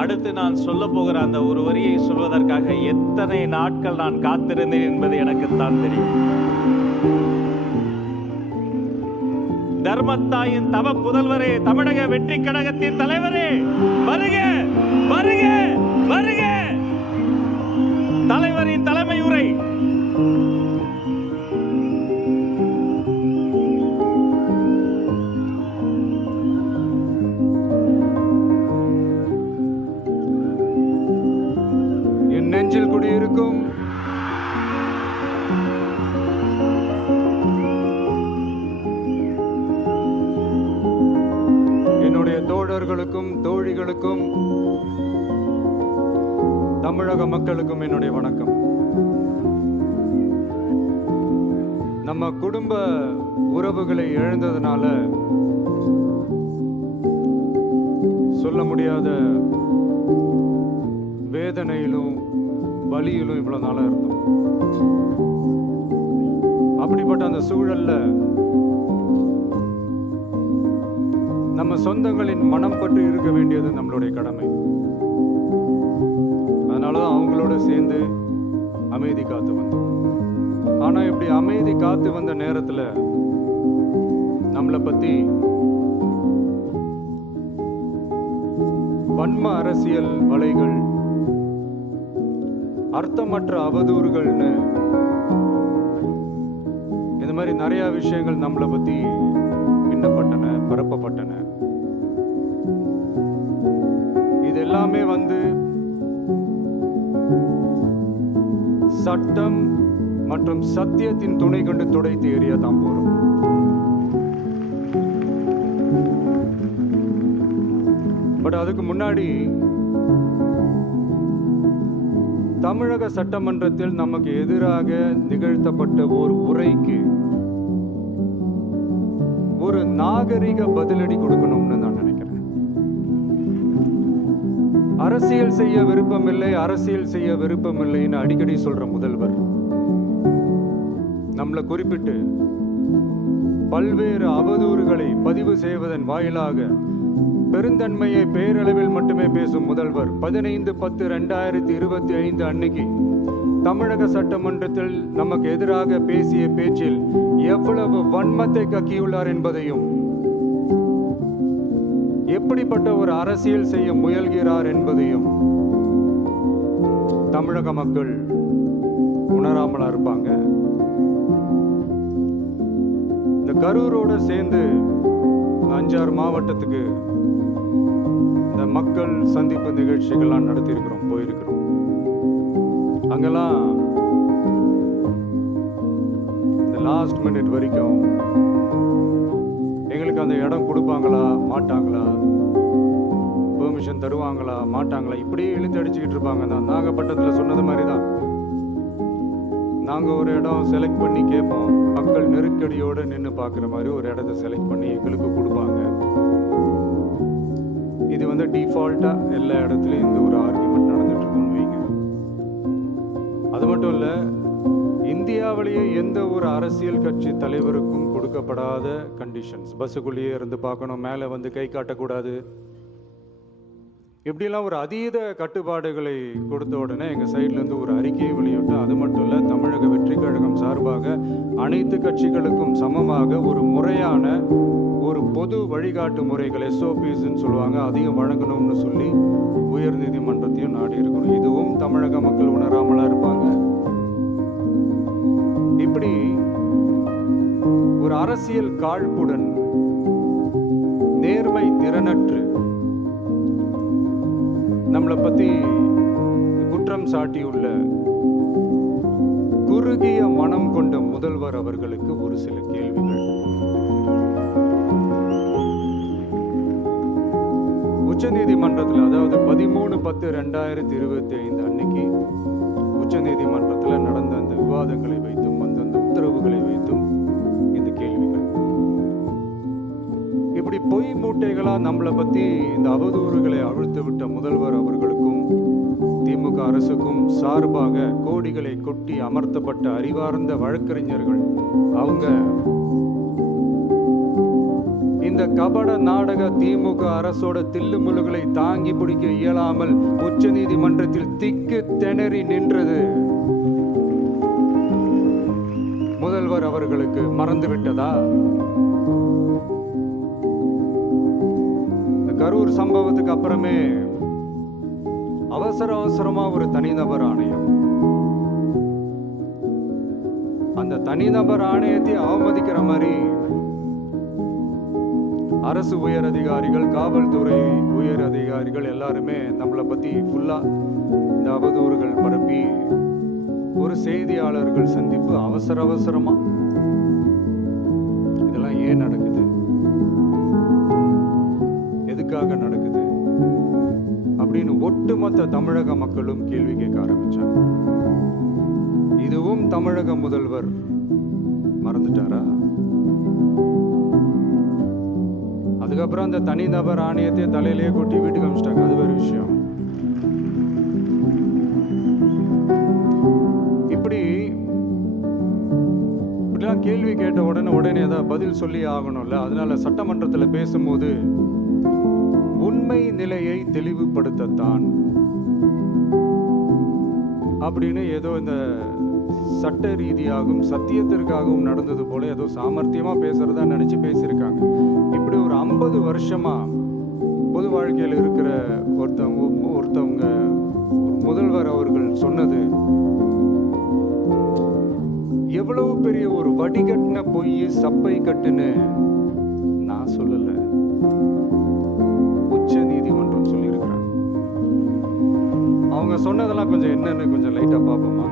அடுத்து நான் சொல்ல போகிற அந்த ஒரு வரியை சொல்வதற்காக எத்தனை நாட்கள் நான் காத்திருந்தேன் என்பது எனக்குத்தான் தெரியும். தர்மத்தாயின் தவ புதல்வரே, தமிழக வெற்றி கழகத்தின் தலைவரே, வருக வருக வருக. தலைவரின் தலைமை உரை. என் நெஞ்சில் குடியிருக்கும் என்னுடைய தோழர்களுக்கும் தோழிகளுக்கும் தமிழக மக்களுக்கும் என்னுடைய வணக்கம். நம்ம குடும்ப உறவுகளை இழந்ததுனால சொல்ல முடியாத வேதனையிலும் வலியிலும் இவ்வளவு நாளா இருந்தோம். அப்படிப்பட்ட அந்த சூழல்ல நம்ம சொந்தங்களின் மனம் பற்றி இருக்க வேண்டியது நம்மளுடைய கடமை. அதனாலதான் அவங்களோட சேர்ந்து அமைதி காத்து வந்தோம். ஆனா இப்படி அமைதி காத்து வந்த நேரத்துல நம்மளை பத்தி வன்ம அரசியல் வலைகள், அர்த்தமற்ற அவதூறுகள்னு இந்த மாதிரி நிறைய விஷயங்கள் நம்மளை பத்தி பின்னப்பட்டன, பரப்பப்பட்டன. இது எல்லாமே சட்டம் மற்றும் சத்தியத்தின் துணை கொண்டு துடைத்து எறிய தான் போறோம். பட் அதுக்கு முன்னாடி தமிழக சட்டமன்றத்தில் நமக்கு எதிராக நிகழ்த்தப்பட்ட ஒரு உரைக்கு ஒரு நாகரிக பதிலடி கொடுக்கணும்னு நான் நினைக்கிறேன். அரசியல் செய்ய விருப்பமில்லை, அரசியல் செய்ய விருப்பமில்லைன்னு அடிக்கடி சொல்ற முதல்வர் நம்மளை குறிப்பிட்டு பல்வேறு அவதூறுகளை பதிவு செய்வதன் வாயிலாக பெருந்தன்மையை பேரளவில் மட்டுமே பேசும் முதல்வர் 15/10/2025 அன்னைக்கு தமிழக சட்டமன்றத்தில் நமக்கு எதிராக பேசிய பேச்சில் எவ்வளவு வன்மத்தை கக்கியுள்ளார் என்பதையும், எப்படிப்பட்ட ஒரு அரசியல் செய்ய முயல்கிறார் என்பதையும் தமிழக மக்கள் உணராமலா இருப்பாங்க. இந்த கரூரோட சேர்ந்து 5-6 மாவட்டத்துக்கு இந்த மக்கள் சந்திப்பு நிகழ்ச்சிகள்லாம் நடத்தியிருக்கிறோம், போயிருக்கிறோம். அங்கெல்லாம் இந்த லாஸ்ட் மினிட் வரைக்கும் எங்களுக்கு அந்த இடம் கொடுப்பாங்களா மாட்டாங்களா, பெர்மிஷன் தருவாங்களா மாட்டாங்களா, இப்படியே இழுத்து அடிச்சுக்கிட்டு இருப்பாங்க. நான் நாகப்பட்டினத்தில் சொன்னது மாதிரி தான், நாங்கள் ஒரு இடம் செலக்ட் பண்ணி கேட்போம், மக்கள் நெருக்கடியோடு நின்று பார்க்குற மாதிரி ஒரு இடத்த செலக்ட் பண்ணி எங்களுக்கு கொடுப்பாங்க. இது டிஃபால்ட்டாக எல்லா இடத்துலையும் இந்த ஒரு ஆர்குமெண்ட் நடந்துட்டு இருக்குன்னு வைங்க. அது மட்டும் இல்லை, இந்தியாவிலேயே எந்த ஒரு அரசியல் கட்சி தலைவருக்கும் கொடுக்கப்படாத கண்டிஷன்ஸ். பஸ்ஸுக்குள்ளேயே இருந்து பார்க்கணும், மேலே கை காட்டக்கூடாது, இப்படிலாம் ஒரு அதீத கட்டுப்பாடுகளை கொடுத்த உடனே எங்கள் சைட்லேருந்து ஒரு அறிக்கையை வெளியிட்டோம். அது மட்டும் இல்லை, தமிழக வெற்றி கழகம் சார்பாக அனைத்து கட்சிகளுக்கும் சமமாக ஒரு முறையான ஒரு பொது வழிகாட்டு முறைகள் SOPஸ்ன்னு சொல்லுவாங்க, அதையும் வழங்கணும்னு சொல்லி உயர் நீதிமன்றத்தையும் நாடி இருக்கணும். இதுவும் தமிழக மக்கள் உணராமலா இருப்பாங்க. இப்படி ஒரு அரசியல் காழ்ப்புடன், நேர்மை திறனற்று நம்மளை பத்தி குற்றம் சாட்டியுள்ள குறுகிய மனம் கொண்ட முதல்வர் அவர்களுக்கு ஒரு சில கேள்விகள். உச்சநீதிமன்றத்தில், அதாவது 13/10/2025 அன்னைக்கு உச்சநீதிமன்றத்தில் நடந்த அந்த விவாதங்களை வைத்தும் அந்தந்த உத்தரவுகளை வைத்தும் இந்த கேள்விகள். இப்படி பொய் மூட்டைகளா நம்மளை பத்தி இந்த அவதூறுகளை அவிழ்த்து விட்ட முதல்வர் அவர்களுக்கும் திமுக அரசுக்கும் சார்பாக கோடிகளை கொட்டி அமர்த்தப்பட்ட அறிவார்ந்த வழக்கறிஞர்கள் அவங்க இந்த கபட நாடக திமுக அரசோட தில்லுமுல்லுகளை தாங்கி பிடிக்க இயலாமல் உச்ச நீதிமன்றத்தில் திக்கு திணறி நின்றது முதல்வர் அவர்களுக்கு மறந்துவிட்டதா? கரூர் சம்பவத்துக்கு அப்புறமே அவசரமா ஒரு தனிநபர் ஆணையம், அந்த தனிநபர் ஆணையத்தை அவமதிக்கிற மாதிரி அரசு உயர் அதிகாரிகள், காவல்துறை உயர் அதிகாரிகள் எல்லாருமே நம்மளை பத்தி ஃபுல்லா இந்த அவதூறுகள் பரப்பி ஒரு செய்தியாளர்கள் சந்திப்பு அவசரமா. இதெல்லாம் ஏன் நடக்குது? எதுக்காக நடக்குது அப்படின்னு ஒட்டுமொத்த தமிழக மக்களும் கேள்வி கேட்க ஆரம்பிச்சாங்க. இதுவும் தமிழக முதல்வர் மறந்துட்டாரா? அதுக்கப்புறம் அந்த தனிநபர் ஆணையத்தை தலையிலேயே கொட்டி வீட்டுக்கு அனுப்பிச்சிட்டாங்க. அது வேற விஷயம். இப்படிலாம் கேள்வி கேட்ட உடனே ஏதாவது பதில் சொல்லி ஆகணும்ல. அதனால சட்டமன்றத்தில் பேசும்போது உண்மை நிலையை தெளிவுபடுத்தத்தான் அப்படின்னு ஏதோ இந்த சட்ட ரீதியாகவும் சத்தியத்திற்காகவும் நடந்தது போல ஏதோ சாமர்த்தியமா பேசுறதா நினைச்சு பேசியிருக்காங்க. இப்படி ஒரு 50 வருஷமா பொது வாழ்க்கையில் இருக்கிற ஒருத்தவங்க முதல்வர் அவர்கள் சொன்னது எவ்வளவு பெரிய ஒரு வடிகட்டின பொய், சப்பை கட்டுன்னு நான் சொல்லல, உச்ச நீதிமன்றம் சொல்லியிருக்கிறாங்க. அவங்க சொன்னதெல்லாம் கொஞ்சம் என்னன்னு கொஞ்சம் லைட்டா பார்ப்போமா?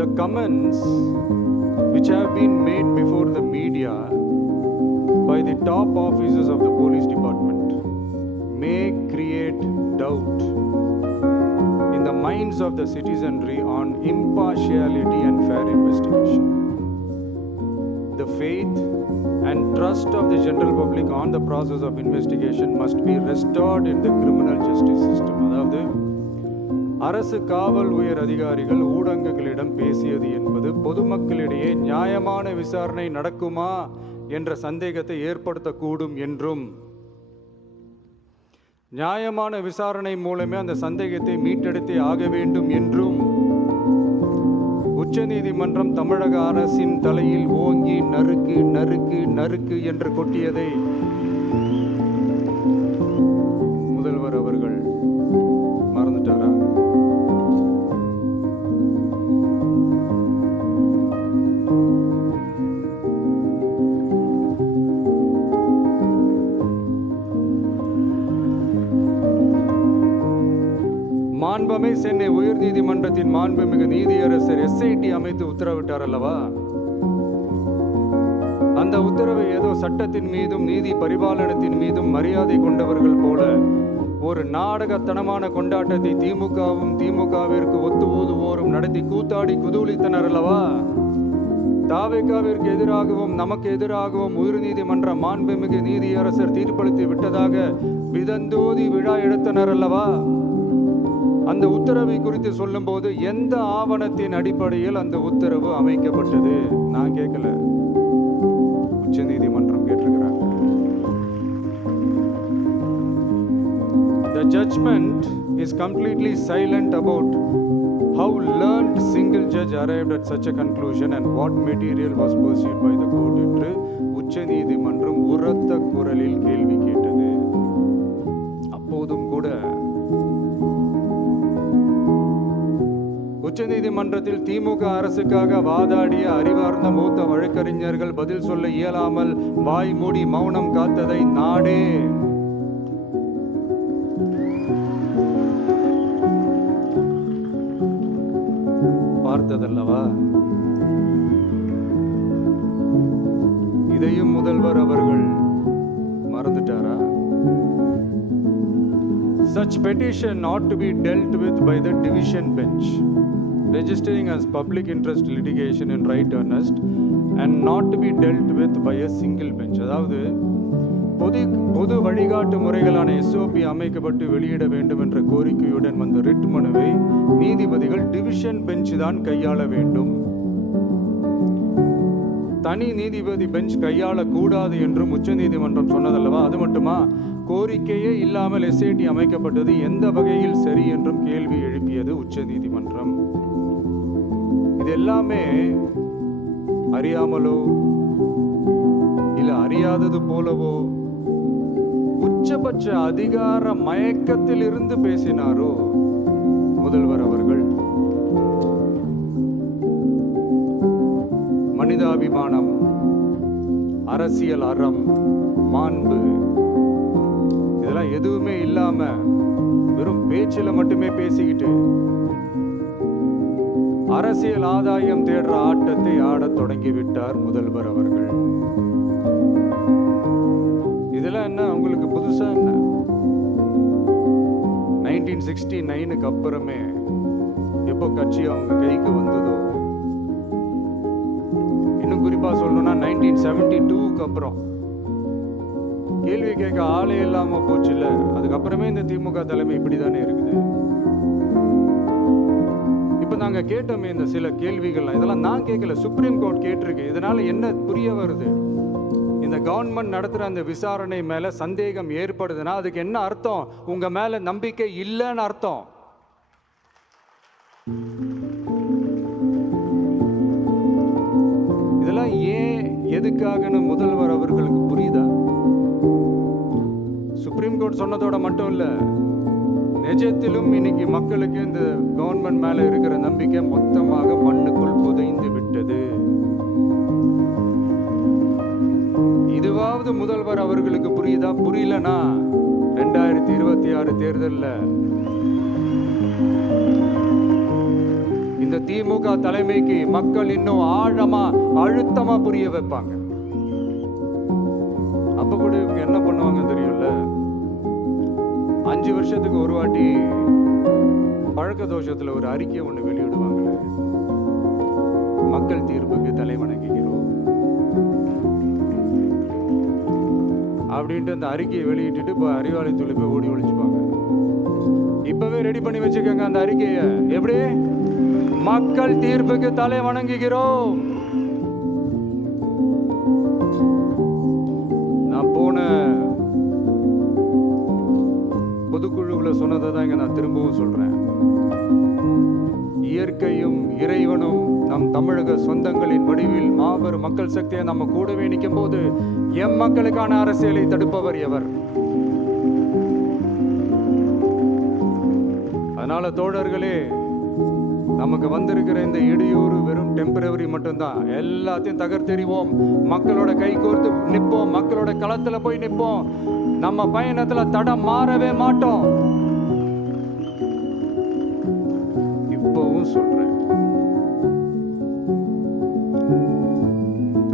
The comments which have been made before the media by the top officers of the police department may create doubt in the minds of the citizenry on impartiality and fair investigation. The faith and trust of the general public on the process of investigation must be restored in the criminal justice system. அதாவது அரசு காவல் உயர் அதிகாரிகள் ஊடகங்களிடம் பேசியது என்பது பொதுமக்களிடையே நியாயமான விசாரணை நடக்குமா என்ற சந்தேகத்தை ஏற்படுத்தக்கூடும் என்றும், நியாயமான விசாரணை மூலமே அந்த சந்தேகத்தை மீட்டெடுத்தே ஆக வேண்டும் என்றும் உச்சநீதிமன்றம் தமிழக அரசின் தலையில் ஓங்கி நறுக்கு நறுக்கு நறுக்கு என்று கொட்டியதை முதல்வர் அவர்கள் மறந்துட்டாரா? மாண்புமை சென்னை உயர் நீதிமன்றத்தின் மாண்புமிகு நீதியரசர் SIT அமைத்து உத்தரவிட்டார் அல்லவா? அந்த உத்தரவை ஏதோ சட்டத்தின் மீதும் நீதி பரிபாலனத்தின் மீதும் மரியாதை கொண்டவர்கள் போல ஒரு நாடகத்தனமான கொண்டாட்டத்தை திமுகவிற்கு ஒத்து ஊதுவோரும் நடத்தி கூத்தாடி குதூளித்தனர் அல்லவா? தாவேகாவிற்கு எதிராகவும் நமக்கு எதிராகவும் உயர்நீதிமன்ற மாண்புமிகு நீதியரசர் தீர்ப்பளித்து விட்டதாக விதந்தோதி விழா எடுத்தனர் அல்லவா? அந்த உத்தரவை குறித்து சொல்லும் போது எந்த ஆவணத்தின் அடிப்படையில் அந்த உத்தரவு அமைக்கப்பட்டது? நான் கேட்கல, உச்ச நீதிமன்றம் கேட்டிருக்கிறாங்க. The judgment is completely silent about how learned single judge arrived at such a conclusion and what material was pursued by the court என்று உச்ச நீதிமன்றம் உரத்த குரலில் கேள்வி கேட்டது. அப்போதும் கூட உச்ச நீதிமன்றத்தில் திமுக அரசுக்காக வாதாடிய அறிவார்ந்த மூத்த வழக்கறிஞர்கள் பதில் சொல்ல இயலாமல் வாய் மூடி மௌனம் காத்ததை நாடே பார்த்ததல்லவா? இதையும் முதல்வர் அவர்கள் மறந்துட்டாரா? Such petition ought to be dealt with by the division bench, registering as public interest litigation in right earnest and not to be dealt with by a single bench. அதாவது பொது வழிகாட்டு முறைகளான SOP அமைக்கப்பட்டு வெளியிட வேண்டும் என்ற கோரிக்கையுடன் வந்த ரிட் மனுவை நீதிபதிகள் டிவிஷன் பெஞ்ச் தான் கையாள வேண்டும். தனி நீதிபதி பெஞ்ச் கையாளக்கூடாது என்றும் உச்சநீதிமன்றம் சொன்னதல்லவா? அது மட்டுமா, கோரிக்கையே இல்லாமல் எஸ்ஐடி அமைக்கப்பட்டது எந்த வகையில் சரி என்றும் கேள்வி எழுப்பியது உச்சநீதிமன்றம். இது எல்லாமே அறியாமலோ இல்ல அறியாதது போலவோ உச்சபட்ச அதிகார மயக்கத்தில் இருந்து பேசினாரோ முதல்வர் அவர்கள்? மனிதாபிமானம், அரசியல் அறம், மாண்பு இதெல்லாம் எதுவுமே இல்லாம வெறும் பேச்சில மட்டுமே பேசிக்கிட்டு அரசியல் ஆதாயம் தேடுற ஆட்டத்தை ஆடத் தொடங்கிவிட்டார் முதல்வர் அவர்கள். இதெல்லாம் என்ன உங்களுக்கு புதுசா என்ன? 1969க்கு அப்புறமே எப்போ கட்சி அவங்க கைக்கு வந்ததோ, இன்னும் குறிப்பா சொல்லணும்னா 1972க்கு அப்புறம் கேள்வி கேட்க ஆளே இல்லாம போச்சு இல்ல. அதுக்கப்புறமே இந்த திமுக தலைமை இப்படிதானே இருக்குது. இப்ப நாங்க கேட்டோமே இந்த சில கேள்விகள், இதெல்லாம் நான் கேட்கல, சுப்ரீம் கோர்ட் கேட்டிருக்கு. இதனால என்ன புரிய வருது? இந்த கவர்மெண்ட் நடத்துற அந்த விசாரணை மேல சந்தேகம் ஏற்படுதுன்னா அதுக்கு என்ன அர்த்தம்? உங்க மேல நம்பிக்கை இல்லைன்னு அர்த்தம். இதெல்லாம் ஏன் எதுக்காகன்னு முதல்வர் அவர்களுக்கு புரியுதா? சுப்ரீம் கோர்ட் சொன்னதோட மட்டும் இல்ல, நிஜத்திலும் இன்னைக்கு மக்களுக்கு இந்த கவர்மெண்ட் மேல இருக்கிற நம்பிக்கை மொத்தமாக மண்ணுக்குள் புதைந்து விட்டது. இதுவாவது முதல்வர் அவர்களுக்கு புரியுதா? புரியலனா 2026 தேர்தல்ல இந்த திமுக தலைமைக்கு மக்கள் இன்னும் ஆழமா அழுத்தமா புரிய வைப்பாங்க. அப்ப கூட இவங்க என்ன பண்ணுவாங்க தெரியும்ல? 5 வருஷத்துக்கு ஒரு வாட்டி பழக்க தோஷத்துல ஒரு அறிக்கை ஒண்ணு வெளியிடுவாங்கல்ல, மக்கள் தீர்ப்புக்கு தலை வணங்குகிறோம் அப்படின்ட்டு அந்த அறிக்கையை வெளியிட்டு இப்போ அறிவாலய தொழில் போய் ஓடி ஒழிச்சுப்பாங்க. இப்பவே ரெடி பண்ணி வச்சுக்கோங்க அந்த அறிக்கையை. எப்படி? மக்கள் தீர்ப்புக்கு தலை வணங்குகிறோம். நான் போன பொதுக்குழுவில் சொன்னதை தான் இங்க நான் திரும்பவும் சொல்றேன். இயற்கையும் இறைவனும் நம் தமிழக சொந்தங்களின் வடிவில் மாபெரும் மக்கள் சக்தியை நம்ம கூடவே நிற்கும் போது எம் மக்களுக்கான அரசியலை தடுப்பவர் எவர்? அதனால தோழர்களே, நமக்கு வந்திருக்கிற இந்த இடையூறு வெறும் டெம்பரவரி மட்டும்தான். எல்லாத்தையும் தகர்த்தெறிவோம், மக்களோட கை கோர்த்து நிற்போம், மக்களோட களத்துல போய் நிற்போம். நம்ம பயணத்துல தடம் மாறவே மாட்டோம். இப்பவும் சொல்றேன்,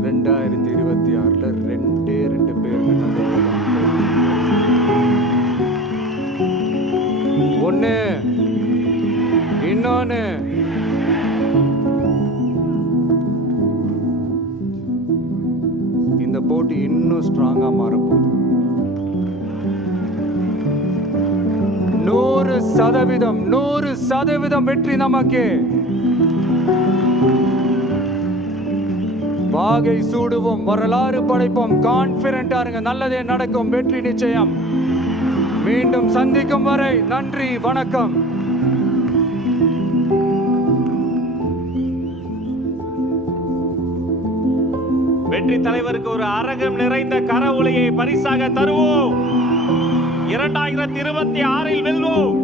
2026ல 2 பேர். ஒண்ணு, இன்னொன்னு இந்த போட்டி இன்னும் ஸ்ட்ராங்கா மாறப்போகுது. 100% வெற்றி நமக்கு. வாகை சூடுவோம், வரலாறு படைப்போம், கான்பிடென்டா இருங்க, நல்லதே நடக்கும், வெற்றி நிச்சயம். மீண்டும் சந்திக்கும் வரை நன்றி, வணக்கம். வெற்றி தலைவருக்கு ஒரு அரங்கம் நிறைந்த கரவொலியை பரிசாக தருவோம். 2026 வெல்வோம்.